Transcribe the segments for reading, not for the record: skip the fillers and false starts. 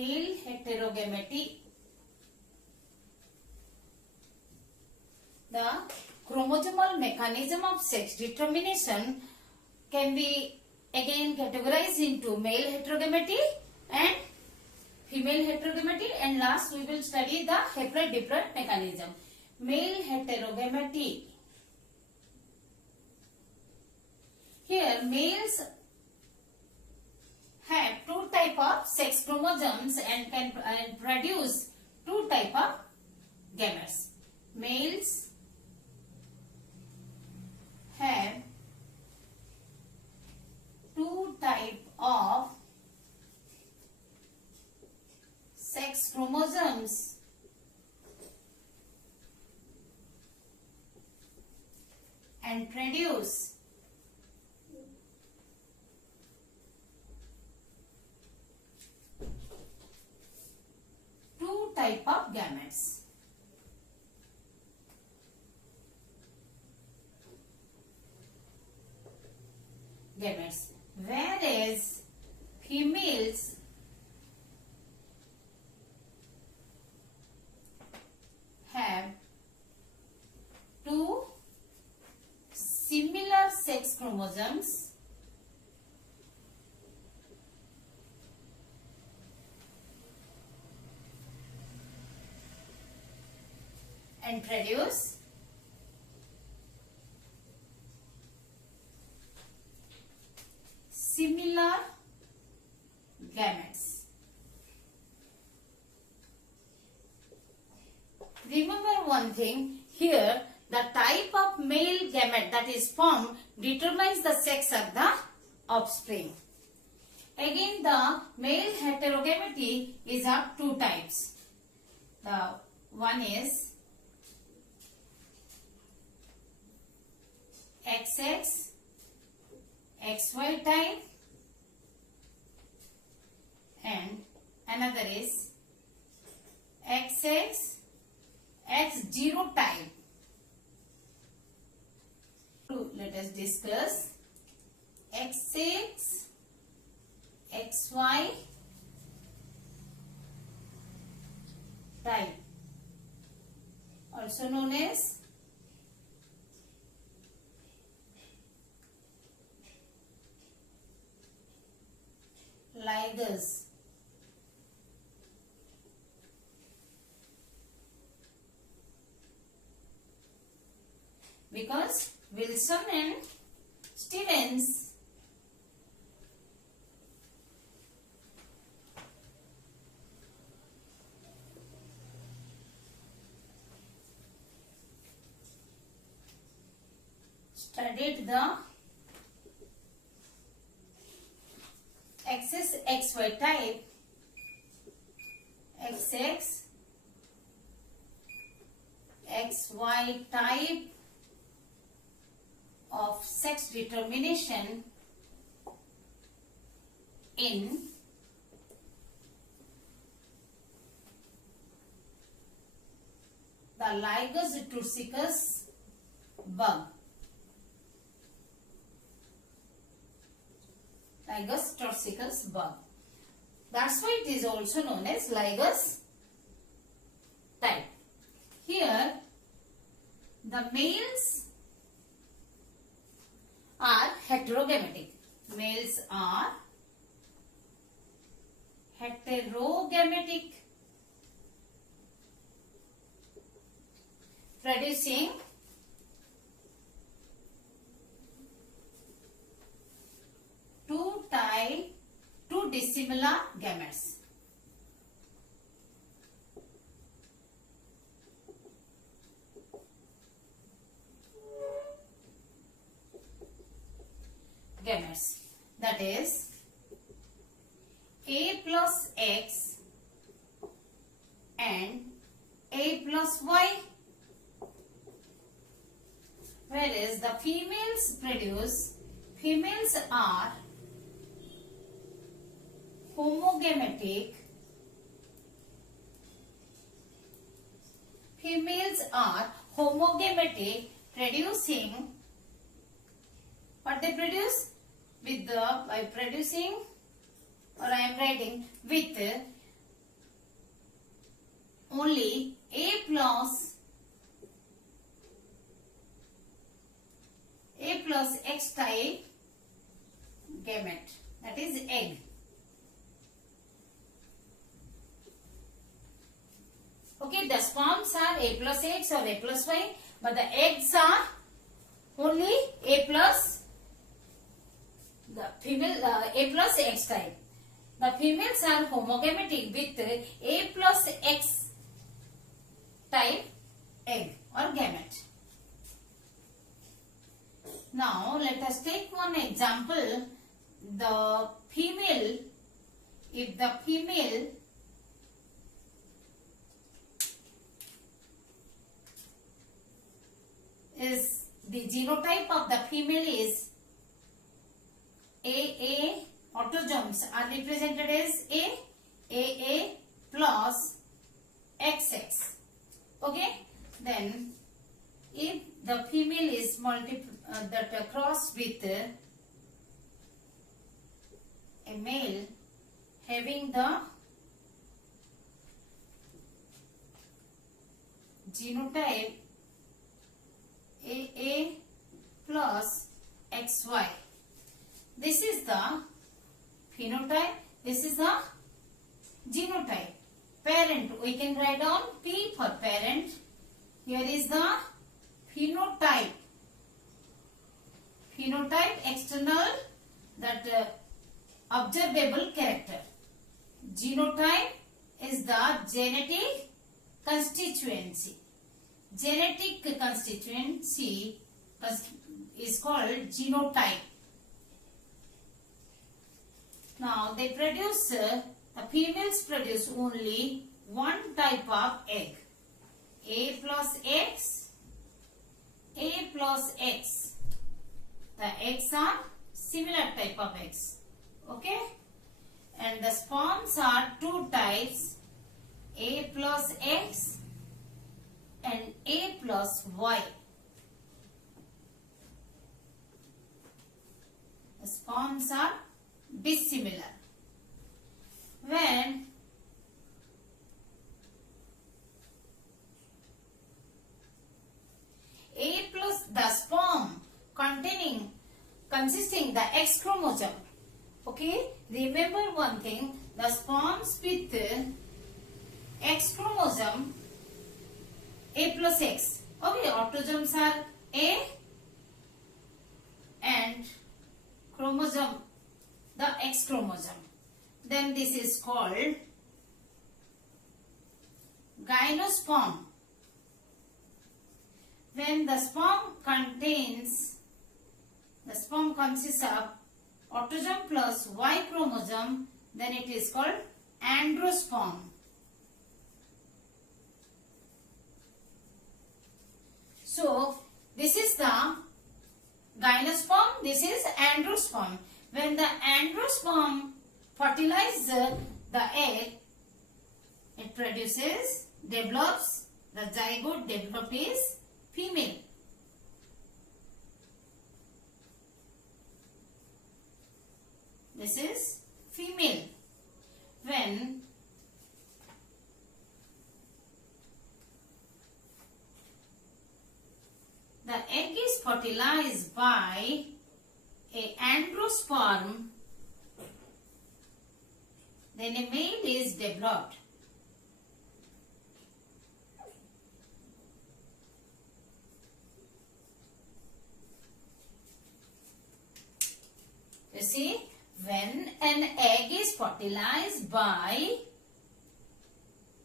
male heterogamety. The chromosomal mechanism of sex determination can be again categorized into male heterogamety and female heterogamety, and last we will study the haploid-diploid mechanism. Male heterogamety. Here males have two type of sex chromosomes and can produce two type of gametes. Males have two type of sex chromosomes and produce two type of gametes. Whereas females have two similar sex chromosomes and produce similar gametes. Remember one thing, here the type of male gamete that is formed determines the sex of the offspring. Again, the male heterogamety is of two types. The one is XX, XY type, and another is XX, X0 type. Let us discuss XX, XY type, also known as ligers. Because Wilson and Stevens studied the XY type, XX, XY type of sex determination in the Ligus tursicus bug. Ligus tursicus bug. That's why it is also known as Ligus type. Here the males are heterogametic. Males are heterogametic, producing two dissimilar gametes. That is A plus X and A plus Y, whereas the females are homogametic. Females are homogametic, producing what they produce with the by producing, or I am writing with only A plus X type gamete, that is egg. Okay, the sperms are A plus X or A plus Y, but the eggs are only A plus the female A plus X type. The females are homogametic with A plus X type egg or gamete. Now let us take one example. The female, if the female is, the genotype of the female is AA, autosomes are represented as AA plus XX. Okay, then if the female is crossed with a male having the genotype AA plus XY, this is the phenotype, this is the genotype. Parent, we can write down P for parent. Here is the phenotype. Phenotype, external, that observable character. Genotype is the genetic constituency. Genetic constituency is called genotype. Now they produce, the females produce only one type of egg. A plus X, A plus X. The eggs are similar type of eggs. Okay? And the sperms are two types, A plus X and A plus Y. The sperms are dissimilar. When A plus the sperm consisting the X chromosome. Okay, remember one thing, the sperms with X chromosome A plus X. Okay, autosomes are A and chromosome the X chromosome. Then this is called gymnosperm. When the sperm consists of autosome plus Y chromosome, then it is called androsperm. So this is the gymnosperm, this is androsperm. When the androsperm fertilizes the egg, it develops, the zygote developed is female. This is female. When the egg is fertilized by a androsperm, then a male is developed. You see, when an egg is fertilized by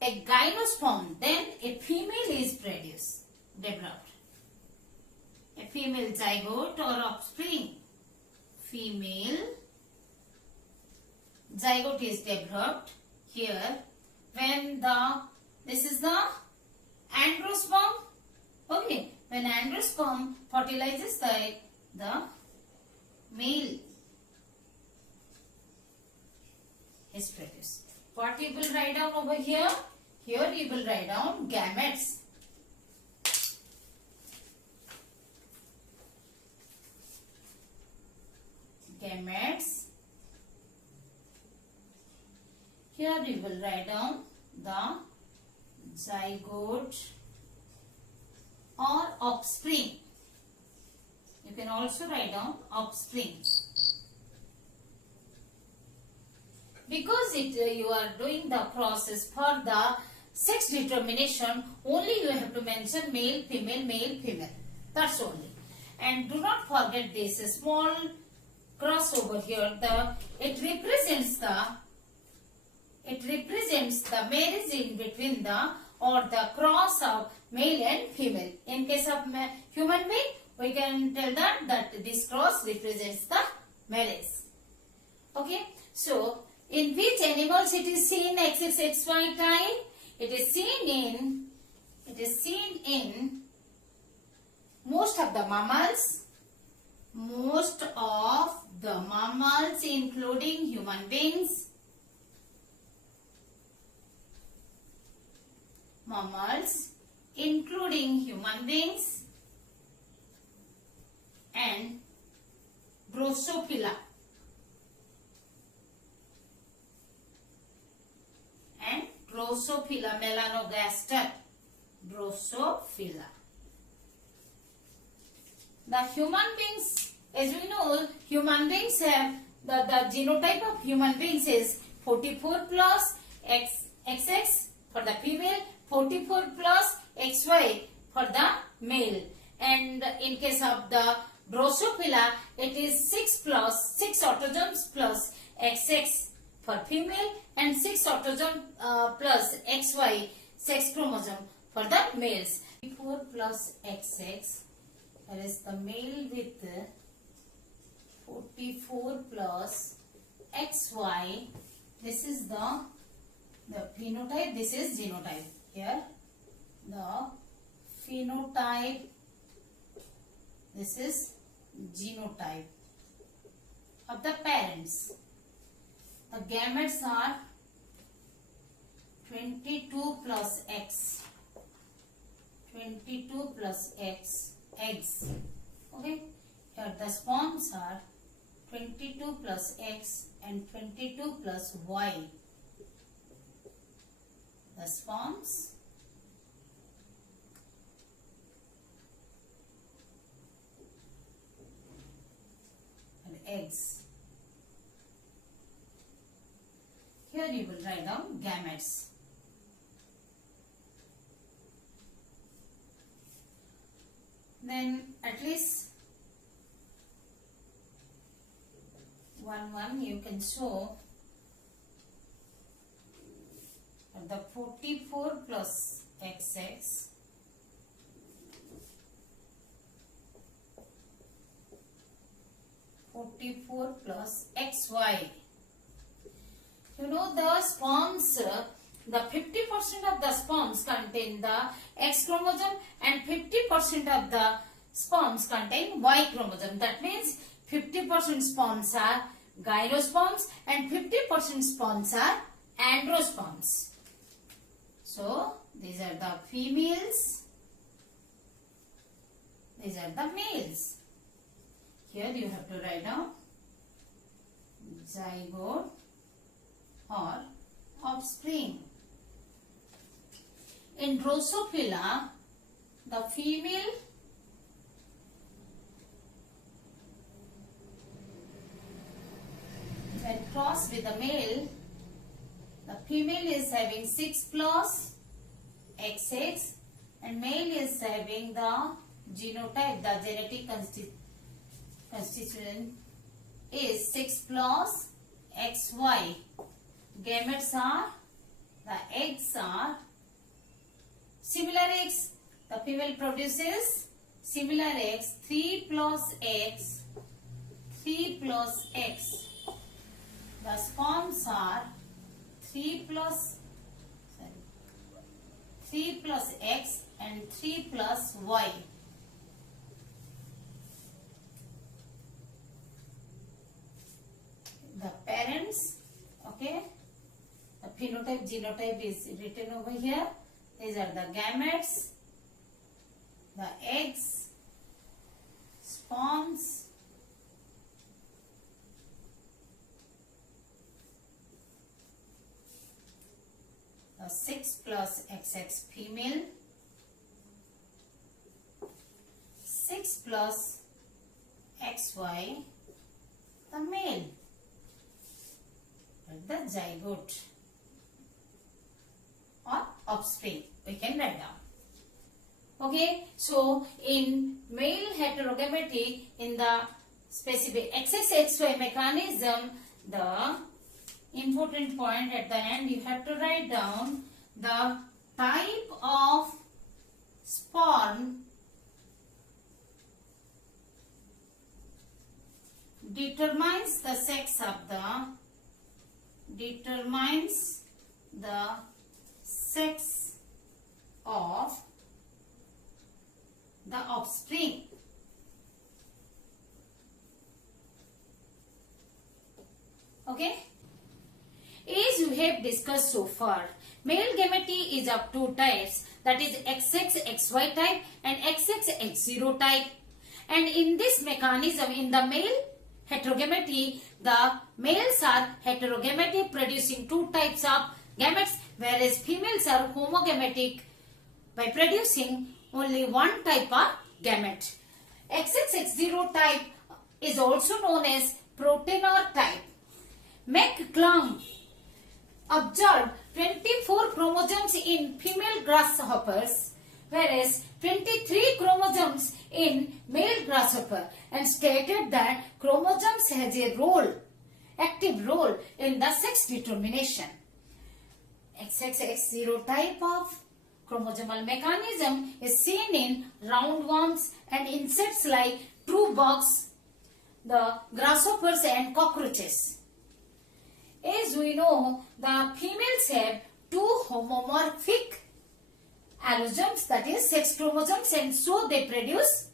a gymnosperm, then a female is developed. A female zygote or offspring. Female zygote is developed here when this is the androsperm. Okay, when androsperm fertilizes the egg, the male is produced. What you will write down over here? Here you will write down gametes. Gametes. Here you will write down the zygote or offspring. You can also write down offspring. Because you are doing the process for the sex determination, only you have to mention male, female. That's only. And do not forget this small cross over here. It represents the marriage in between the cross of male and female. In case of human being, we can tell that this cross represents the marriage. Okay. So, in which animals it is seen XXXY type? It is seen in most of the mammals, including human beings, and Drosophila. Drosophila, melanogaster, Drosophila. The human beings, as we know, human beings have the genotype of human beings is 44 plus XX for the female, 44 plus XY for the male. And in case of the Drosophila, it is 6 autosomes plus XX for female and 6 autosome plus XY sex chromosome for the males. 4 plus XX, that is the male with 44 plus XY. This is the phenotype, this is genotype. Here the phenotype, this is genotype of the parents. The gametes are 22 plus X. 22 plus X eggs. Okay. Here the sperms are 22 plus X and 22 plus Y. The sperms and eggs. Here you will write down gametes. Then at least one you can show the 44 plus XX, 44 plus XY. You know the sperms, the 50% of the sperms contain the X chromosome and 50% of the sperms contain Y chromosome. That means 50% sperms are gyrosperms and 50% sperms are androsperms. So these are the females, these are the males. Here you have to write down zygote or offspring. In Drosophila, the female when crossed with the male, the female is having 6 plus XX and male is having the genotype, the genetic constituent is 6 plus XY. Gametes are, the eggs are similar eggs. The female produces similar eggs 3 plus X, 3 plus X. The sperms are 3 plus X and 3 plus Y. The parents, okay, the phenotype, genotype is written over here. These are the gametes, the eggs, sperms, the 6 plus XX female, 6 plus XY the male, the zygote or offspring we can write down. Okay, so in male heterogamety, in the specific XXXY mechanism, the important point at the end you have to write down the type of sperm determines the sex of the offspring. Okay, as we have discussed so far, male gamete is of two types, that is XXXY type and XXX0 type. And in this mechanism, in the male heterogamety, the males are heterogametic, producing two types of gametes, whereas females are homogametic by producing only one type of gamete. XXX0 type is also known as proteinor type. McClung observed 24 chromosomes in female grasshoppers, whereas 23 chromosomes in male grasshopper, and stated that chromosomes has a active role in the sex determination. XXX0 type of chromosomal mechanism is seen in roundworms and insects like true bugs, the grasshoppers and cockroaches. As we know, the females have two homomorphic allosomes, that is sex chromosomes, and so they produce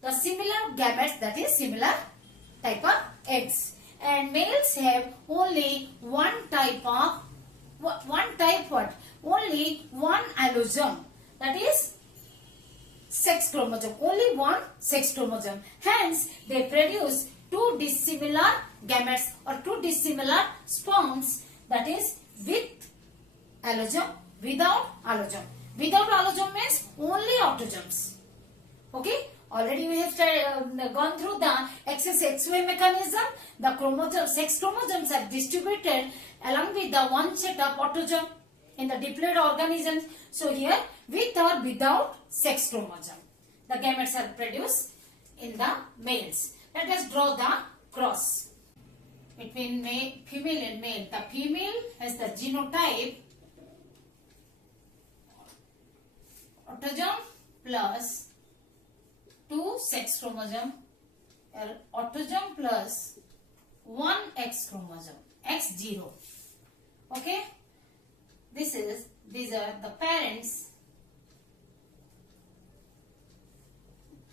the similar gametes, that is similar type of eggs. And males have only one type only one allosome, that is sex chromosome, only one sex chromosome. Hence, they produce two dissimilar gametes or two dissimilar sperms, that is with allosome, without allosome. Without allosome means only autosomes. Okay, already we have gone through the XXXY mechanism. The sex chromosomes are distributed along with the one set of autosome in the diploid organisms. So here, with or without sex chromosome, the gametes are produced in the males. Let us draw the cross between female and male. The female has the genotype autosome plus 2 sex chromosome, autosome plus 1 X chromosome, X0. Okay, these are the parents.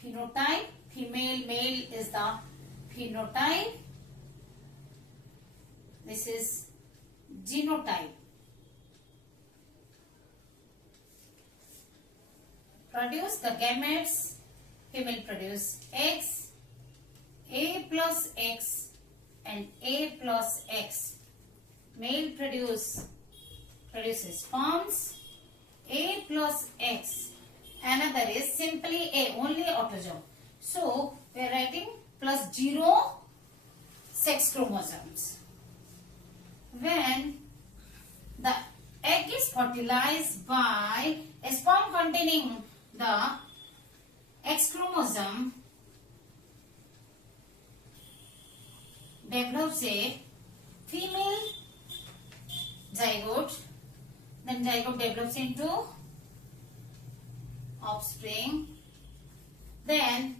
Phenotype, female, male is the phenotype. This is genotype. Produce the gametes. Female produce X, A plus X and A plus X. Male produces sperms, A plus X. Another is simply A, only autosome. So, we are writing plus 0 sex chromosomes. When the egg is fertilized by a sperm containing the X chromosome, develops a female zygote, then zygote develops into offspring. Then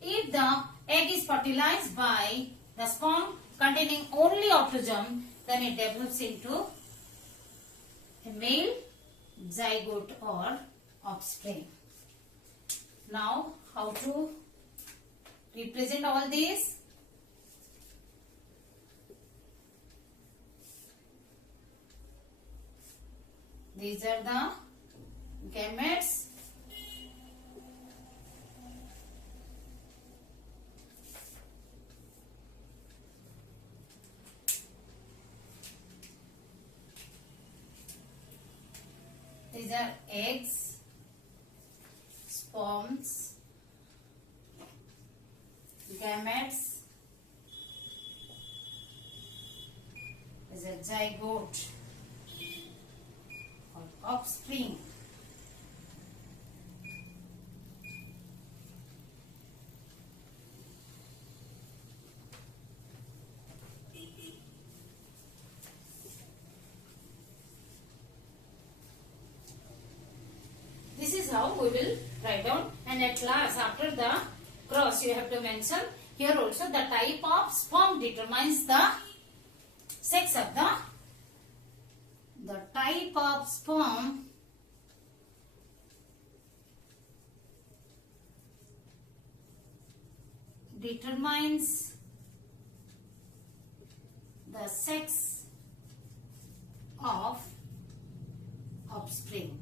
if the egg is fertilized by the sperm containing only autosome, then it develops into a male zygote or offspring. Now, how to represent all these? These are the gametes. These are eggs, sperms, gametes, is a zygote or offspring. This is how we will write down, and at last after the cross you have to mention here also the type of sperm determines the sex of the type of sperm determines the sex of offspring.